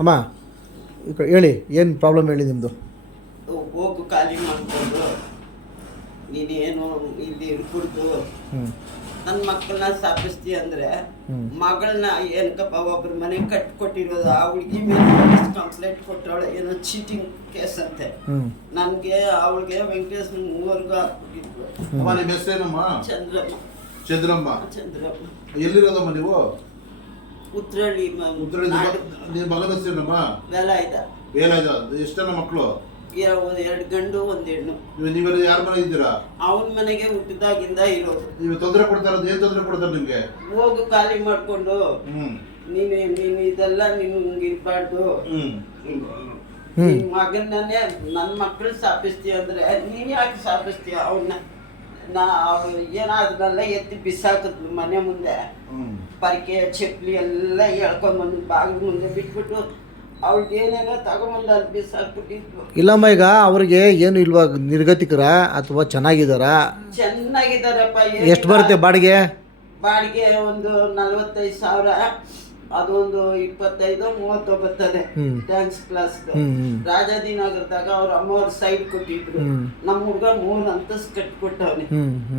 ಅಮ್ಮ ಹೇಳಿ, ಏನು ಪ್ರಾಬ್ಲಮ್ ಹೇಳಿ ನಿಮ್ಮದು? ಹೋಗು ಖಾಲಿ ಮಾಡ್ಕೊಂಡು ನೀನೇನು ಇಲ್ಲಿ ಕುಡ್ದು ನನ್ನ ಮಕ್ಕಳನ್ನ ಸ್ಥಾಪಿಸ್ತೀಯ ಅಂದರೆ ಮಗಳನ್ನ ಏನಕ್ಕಪ್ಪ ಒಬ್ರ ಮನೆ ಕಟ್ಕೊಟ್ಟಿರೋದು ಆ ಹುಡುಗಿ ಮೇಲೆ ಕಂಪ್ಲೇಂಟ್ ಕೊಟ್ಟವಳೆ, ಏನೋ ಚೀಟಿಂಗ್ ಕೇಸ್ ಅಂತೆ. ನನಗೆ ಅವಳಿಗೆ ವೆಂಕಟೇಶ್ ಮೂವರ್ಗೂ ಹಾಕ್ಬಿಟ್ಟಿದ್ವು. ನಿಮ್ಮ ಹೆಸರೇನಮ್ಮ? ಚಂದ್ರಮ್ಮ. ಚಂದ್ರಮ್ಮ. ಚಂದ್ರಮ್ಮ. ಎಲ್ಲಿರೋದಮ್ಮ ನೀವು? ಉತ್ರಳ್ಳಿ. ನಿಮ್ಮ ಮಗನ ಹೆಸರೇನಮ್ಮ? ವೇಲಾಯ್ದ. ವೇಲಾಯ್ದ. ಎಷ್ಟು ಜನ ಮಕ್ಕಳು? 2 ಗಂಡು 1 ಹೆಣ್ಣು. ನೀವೆಲ್ಲ ಯಾರ ಮನೆ ಇದ್ದೀರಾ? ಅವನ ಮನೆಗೆ ಹುಟ್ಟಿದಾಗಿಂದ ಇರೋದು. ನೀವು ತೊಂದರೆ ಕೊಡ್ತಾ ಇರೋದು? ಏನ್ ತೊಂದರೆ ಕೊಡ್ತಾರೆ ನಿಮ್ಗೆ? ಹೋಗು ಖಾಲಿ ಮಾಡ್ಕೊಂಡು ನೀನು ಇದೆಲ್ಲ ನೀನು ಇರ್ಬಾರ್ದು. ಮಗನೇ ನನ್ನ ಮಕ್ಕಳು ಸ್ಥಾಪಿಸ್ತೀಯ ಅಂದ್ರೆ ನೀನ್ ಯಾಕೆ ಸ್ಥಾಪಿಸ್ತೀಯ? ಅವನ್ನ ಏನಾದ್ಮೇಲೆ ಎತ್ತಿ ಬಿಸಾಕಿದ್ಲು ಮನೆ ಮುಂದೆ. ಪರ್ಕೆ ಚಪ್ಪಲಿ ಎಲ್ಲ ಎಳ್ಕೊಂಡ್ಬಂದು ಬಾಗಿಲು ಮುಂದೆ ಬಿಟ್ಬಿಟ್ಟು ಅವ್ಳಿಗೆ ಏನೇನೋ ತಗೊಂಬಂದು ಅಲ್ಲಿ ಬಿಸಾಕ್ಬಿಟ್ಟಿದ್ಲು. ಇಲ್ಲಮ್ಮ, ಈಗ ಅವ್ರಿಗೆ ಏನು ಇಲ್ವಾ, ನಿರ್ಗತಿಕರ ಅಥವಾ ಚೆನ್ನಾಗಿದ್ದಾರಾ? ಚೆನ್ನಾಗಿದ್ದಾರಪ್ಪ. ಎಷ್ಟು ಬರುತ್ತೆ ಬಾಡಿಗೆ? ಬಾಡಿಗೆ ಒಂದು 45,000. ಅದೊಂದು 25-30 ಬರ್ತದೆ. ಡ್ಯಾನ್ಸ್ ಕ್ಲಾಸ್ ರಾಜಾಜಿನಗರದಾಗ ಅವ್ರ ಅಮ್ಮವ್ರ ಸೈಡ್ ಕೊಟ್ಟಿದ್ರು. ನಮ್ಮ ಹುಡುಗ 3 ಅಂತಸ್ತು ಕಟ್ಕೊಟ್ಟವ್ನೆ.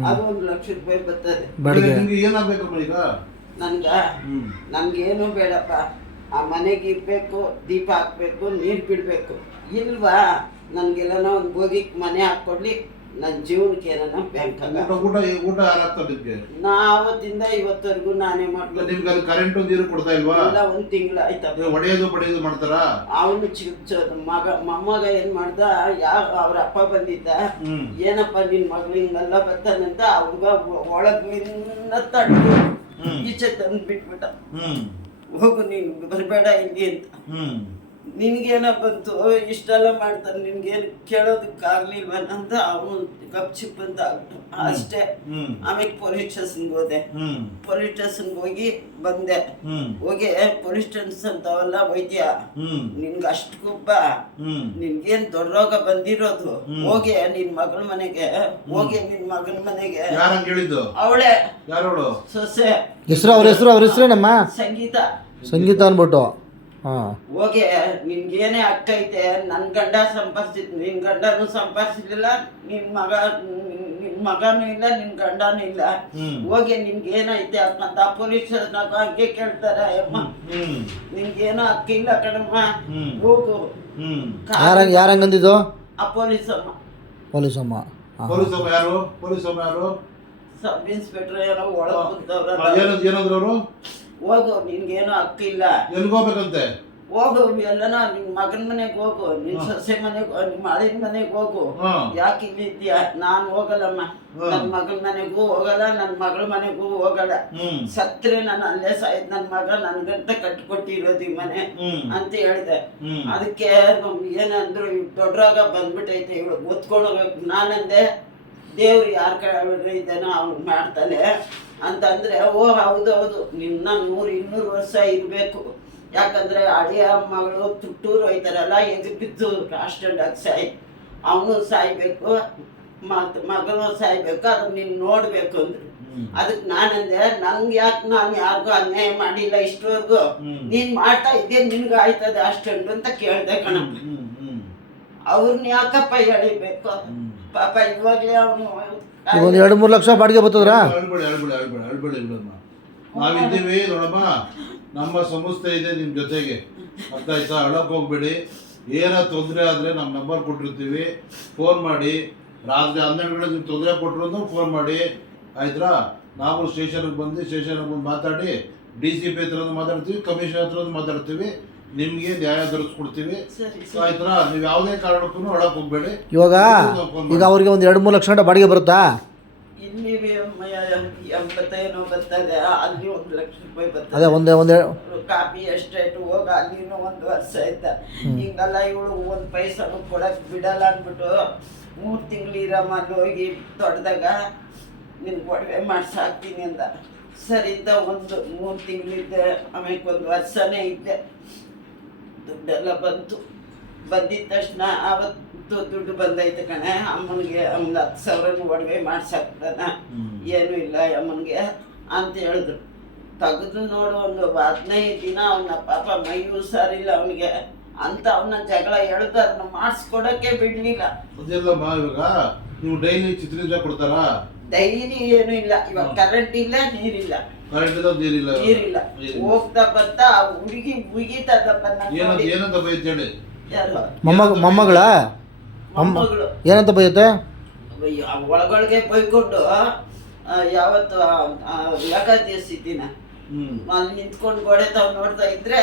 ಅದು 1 ಲಕ್ಷ ರೂಪಾಯಿ ಬರ್ತದೆ ಬಾಡಿಗೆ. ನನ್ಗೇನು ಬೇಡಪ್ಪ, ಆ ಮನೆಗೆ ಇರ್ಬೇಕು, ದೀಪ ಹಾಕ್ಬೇಕು, ನೀರು ಬಿಡ್ಬೇಕು. ಇಲ್ವಾ ನನ್ಗೆಲ್ಲನ ಒಂದು ಬೋಗಿಗೆ ಮನೆ ಹಾಕ್ಕೊಡ್ಲಿ, ನನ್ನ ಜೀವನಕ್ಕೆ ಏನಾನ ಬ್ಯಾಂಕ್ ಊಟ ಯಾರಾಗ್ತದೆ? ನಾ ಅವತ್ತಿಂದ ಇವತ್ತವರೆಗೂ ನಾನೇ ಮಾಡ್ಬೋದು. ನಿಮ್ಗೆ ಅಲ್ಲಿ ಕರೆಂಟ್ ನೀರು ಕೊಡ್ತಾ ಇಲ್ವಾ? ಎಲ್ಲ 1 ತಿಂಗಳು ಆಯ್ತಪ್ಪ. ಹೊಡೆಯೋದು ಬಡಿಯೋದು ಮಾಡ್ತಾರ? ಅವನು ಮೊಮ್ಮಗ ಏನ್ ಮಾಡ್ದ, ಅವ್ರ ಅಪ್ಪ ಬಂದಿದ್ದ, ಏನಪ್ಪ ನಿನ್ ಮಗಳು ಹಿಂಗೆಲ್ಲ ಬರ್ತಾನಂತ ಅವ್ಗ ಒಳಗಿಂದ ತಡ್ದು ಈಚೆ ತಂದು ಬಿಟ್ಬಿಟ್ಟ. ಹೋಗು ನೀನು ಬರಬೇಡ ಇಲ್ಲಿ ಅಂತ. ನಿನ್ಗೇನ ಬಂತು, ಇಷ್ಟೆಲ್ಲ ಮಾಡ್ತಾರೆ, ನಿನ್ಗೇನು ಕೇಳೋದಕ್ಕಾಗ್ಲಿಲ್ವ ಅಂತ ಅವನು ಗಪ್ ಚಿಪ್ ಅಂತ ಆಗ್ಬಿಟ್ಟು ಅಷ್ಟೇ. ಆಮೇಲೆ ಪೊಲೀಸ್ ಸ್ಟೇಷನ್ಗೆ ಹೋದೆ. ಪೊಲೀಸ್ ಸ್ಟೇಷನ್ಗೆ ಹೋಗಿ ಬಂದೆ. ಹೋಗಿ ಪೊಲೀಸ್ ಸ್ಟೇಷನ್ ಅಂತವಲ್ಲ ವೈದ್ಯ, ನಿನ್ಗೆ ಅಷ್ಟು ಕೊಬ್ಬ, ನಿನ್ಗೇನ್ ದೊಡ್ಡ ರೋಗ ಬಂದಿರೋದು, ಹೋಗಿ ನಿನ್ ಮಗಳ ಮನೆಗೆ ಹೋಗಿ, ನಿನ್ ಮಗನ ಮನೆಗೆ. ಅವಳೆ ಸೊಸೆ. ಅವ್ರ ಹೆಸರೇನಮ್ಮ? ಸಂಗೀತ ಅನ್ಬಿಟ್ಟು. ಹೋಗಿ ನಿನ್ಗೇನೇ ಅಕ್ಕೈತೆ, ನನ್ನ ಗಂಡ ಸಂಪಾದಿಸಿದ್, ನಿನ್ ಗಂಡನು ಸಂಪಾದಿಸಿರ್ಲಿಲ್ಲ, ನಿನ್ ಮಗನೂ ಇಲ್ಲ, ನಿನ್ ಗಂಡನೂ ಇಲ್ಲ. ಹೋಗಿ ನಿನ್ಗೇನೈತೆ ಅಂತ ಪೊಲೀಸ್ ಸ್ಟೇಷನ್ನಾಗ ಹಂಗೆ ಕೇಳ್ತಾರೆ. ಅಮ್ಮ ನಿನ್ಗೇನೋ ಅಕ್ಕಿಲ್ಲ ಕಣಮ್ಮ, ಹೋಗು. ಯಾರಂಗಂದಿದ್ದು? ಆ ಪೊಲೀಸಮ್ಮ. ಯಾರು? ಸಬ್ ಇನ್ಸ್ಪೆಕ್ಟರ್ ಏನೋ ಒಳಗೆ ಕೂತವ್ರು. ಹೋಗು, ನಿನ್ಗೇನು ಅಕ್ಕಿಲ್ಲ. ಎಲ್ಗೋಗ್ಬೇಕಂತೆ? ಹೋಗು, ಎಲ್ಲನ ನಿನ್ ಮಗನ ಮನೆಗೆ ಹೋಗು, ನಿನ್ ಸೊಸೆ ಮನೆಗೆ, ನಿಮ್ಮ ಅಳಿನ ಮನೆಗೆ ಹೋಗು. ಯಾಕೆ ಇಲ್ಲಿ ಇದ್ದೀಯ? ನಾನು ಹೋಗಲ್ಲಮ್ಮ, ನನ್ನ ಮಗನ ಮನೆಗೂ ಹೋಗಲ್ಲ, ನನ್ನ ಮಗಳ ಮನೆಗೂ ಹೋಗಲ್ಲ. ಸತ್ರೆ ನಾನು ಅಲ್ಲೇ ಸಾಯ್ತು, ನನ್ನ ಮಗ ನನ್ಗಂತ ಕಟ್ಕೊಟ್ಟಿರೋದು ಈ ಮನೆ ಅಂತ ಹೇಳಿದೆ. ಅದಕ್ಕೆ ಏನಂದ್ರು, ದೊಡ್ಡರಾಗ ಬಂದ್ಬಿಟ್ಟೈತೆ, ಇವಳು ಒತ್ಕೊಂಡು ಹೋಗ್ಬೇಕು. ನಾನಂದೆ, ದೇವ್ರು ಯಾರ ಕಡೆ ಇದ್ದಾನೋ ಅವ್ನು ಮಾಡ್ತಾನೆ ಅಂತಂದ್ರೆ, ಓ ಹೌದೌದು, ನಿನ್ನ 100-200 ವರ್ಷ ಇರಬೇಕು. ಯಾಕಂದ್ರೆ ಅಳಿಯ ಮಗಳು ತುಟ್ಟೂರು ಹೋಯ್ತಾರಲ್ಲ, ಎದು ಬಿದ್ದು ಆಕ್ಸಿಡೆಂಟ್ ಸಾಯಿ, ಅವನು ಸಾಯ್ಬೇಕು, ಮಗನೂ ಸಾಯ್ಬೇಕು, ಅದನ್ನ ನೀನು ನೋಡ್ಬೇಕು ಅಂದ್ರು. ಅದಕ್ಕೆ ನಾನಂದೆ, ನಂಗೆ ಯಾಕೆ, ನಾನು ಯಾರಿಗೂ ಅನ್ಯಾಯ ಮಾಡಿಲ್ಲ ಇಷ್ಟವರೆಗೂ, ನೀನ್ ಮಾಡ್ತಾ ಇದ್ದೆ, ನಿನ್ಗೆ ಆಯ್ತದೆ ಆಕ್ಸಿಡೆಂಟ್ ಅಂತ ಕೇಳ್ದೆ ಕಣಪ್ಪ. ಅವ್ರನ್ನ ಯಾಕಪ್ಪ ಎಳಿಬೇಕು ಪಾಪ? ಇವಾಗಲೇ ಅವನು 2-3 ಲಕ್ಷ ಬಾಡಿಗೆ ಬರ್ತದ್ರಾ? ನಾವಿದ್ದೀವಿ ನೋಡಮ್ಮ, ನಮ್ಮ ಸಂಸ್ಥೆ ಇದೆ ನಿಮ್ಮ ಜೊತೆಗೆ, ಅರ್ಥ ಆಯ್ತಾ? ಅಳಕ್ಕೆ ಹೋಗ್ಬೇಡಿ. ಏನೋ ತೊಂದರೆ ಆದರೆ ನಮ್ಮ ನಂಬರ್ ಕೊಟ್ಟಿರ್ತೀವಿ, ಫೋನ್ ಮಾಡಿ. ರಾತ್ರಿ 12 ಗಂಟೆ ನೀವು ತೊಂದರೆ ಕೊಟ್ಟರು ಅಂತ ಫೋನ್ ಮಾಡಿ, ಆಯ್ತಾ? ನಾವು ಸ್ಟೇಷನ್ಗೆ ಬಂದು ಮಾತಾಡಿ, DCP ಹತ್ರ ಮಾತಾಡ್ತೀವಿ, ಕಮಿಷನರ್ ಹತ್ರ ಮಾತಾಡ್ತೀವಿ, ನಿಮ್ಗೆ ನ್ಯಾಯ ದೊರಕಿಸ್ಕೊಡ್ತೀವಿ, ಆಯ್ತಾ? ನೀವು ಯಾವುದೇ ಕಾರಣಕ್ಕೂ ಒಳಗೆ ಹೋಗ್ಬೇಡಿ. ಈಗ ಅವ್ರಿಗೆ 1-2-3 ಲಕ್ಷ ಗಂಟೆ ಬಾಡಿಗೆ ಬರುತ್ತಾ? ಇಲ್ಲಿ 80 ಬರ್ತದೆ, ಅಲ್ಲಿ 1 ಲಕ್ಷ ರೂಪಾಯಿ ಬರ್ತದೆ. ಅದೇ ಒಂದೇ ಕಾಪಿ ಎಸ್ಟೇಟ್ ಹೋಗ, ಅಲ್ಲಿನೂ 1 ವರ್ಷ ಆಯ್ತಾ. ಹಿಂಗಲ್ಲ, ಇವಳು 1 ಪೈಸನು ಕೊಡಕ್ ಬಿಡಲ್ಲ ಅಂದ್ಬಿಟ್ಟು 3 ತಿಂಗಳು ಇರಮ್ಮ, ಅಲ್ಲಿ ಹೋಗಿ ದೊಡ್ಡದಾಗ ನಿನ್ಗೆ ಒಡವೆ ಮಾಡ್ಸಾಕ್ತೀನಿ ಅಂದ. ಸರಿಯಿಂದ 3 ತಿಂಗಳಿದ್ದೆ, ಆಮೇಲೆ 1 ವರ್ಷನೇ ಇದ್ದೆ. ದುಡ್ಡೆಲ್ಲ ಬಂದಿದ್ದ ತಕ್ಷಣ ಅವತ್ತು ದುಡ್ಡು ಬಂದೈತೆ ಕಣೆ, ಅಮ್ಮನಿಗೆ 10,000 ಒಡವೆ ಮಾಡ್ಸಾಕ್ತಾನ, ಏನೂ ಇಲ್ಲ ಅಮ್ಮನಿಗೆ ಅಂತ ಹೇಳಿದ್ರು. ತೆಗೆದು ನೋಡು ಒಂದು 15 ದಿನ ಅವನ ಪಾಪ ಮೈ ಹುಷಾರಿಲ್ಲ ಅವನಿಗೆ ಅಂತ ಅವನ ಜಗಳ ಎಳ್ದು ಅದನ್ನ ಮಾಡಿಸ್ಕೊಡಕ್ಕೆ ಬಿಡ್ಲಿಲ್ಲ. ಅದೆಲ್ಲಮ್ಮ ಇವಾಗ ನೀವು ಡೈಲಿ ಚಿತ್ರದಿಂದ ಕೊಡ್ತಾರಾ? ಡೈಲಿ ಏನು ಇಲ್ಲ, ಇವಾಗ ಕರೆಂಟ್ ಇಲ್ಲ, ನೀರಿಲ್ಲ. ಕರೆಂಟ್ ಇಲ್ಲ, ನೀರಿಲ್ಲ. ನೀರಿಲ್ಲ. ಹೋಗ್ತಾ ಬರ್ತಾ ಆ ಹುಡುಗಿ ಮುಗಿತದಪ್ಪ. ಏನಂತ ಬೈತ್ ಹೇಳಿ? ಯಾರು? ಮೊಮ್ಮಗಳ ಮೊಮ್ಮಗಳು ಏನಂತ ಬೈಯುತ್ತೆ? ಒಳಗೊಳಗೆ ಬೈಕೊಂಡು ಯಾವತ್ತು ಏಕಾದಶಿ ದಿನ ಅಲ್ಲಿ ನಿಂತ್ಕೊಂಡು ಗೋಡೆ ತಾವ್ ನೋಡ್ತಾ ಇದ್ರೆ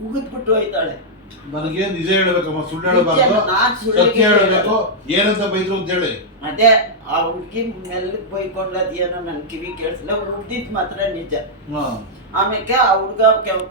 ಮುಗಿದ್ಬಿಟ್ಟು ಹೋಯ್ತಾಳೆ. ನನಗೆ ನಿಜ ಹೇಳ್ಬೇಕಮ್ಮ, ಸುಳ್ಳು ಹೇಳಬಾರ್ದು, ನಾನ್ ಸತ್ಯ ಹೇಳ್ಬೇಕು. ಏನಂತ ಬೈದ್ರು ಅಂತ ಹೇಳಿ. ಅದೇ ಆ ಹುಡ್ಗಿ ಮೆಲ್ಲಗ್ ಬೈಕೊಂಡದ್ ಏನೋ ನನ್ ಕಿವಿ ಕೇಳಿಸಿಲ್ಲ, ಹುಡ್ದಿದ್ ಮಾತ್ರ ನಿಜ. ಆಮೇಲೆ ಆ ಹುಡ್ಗ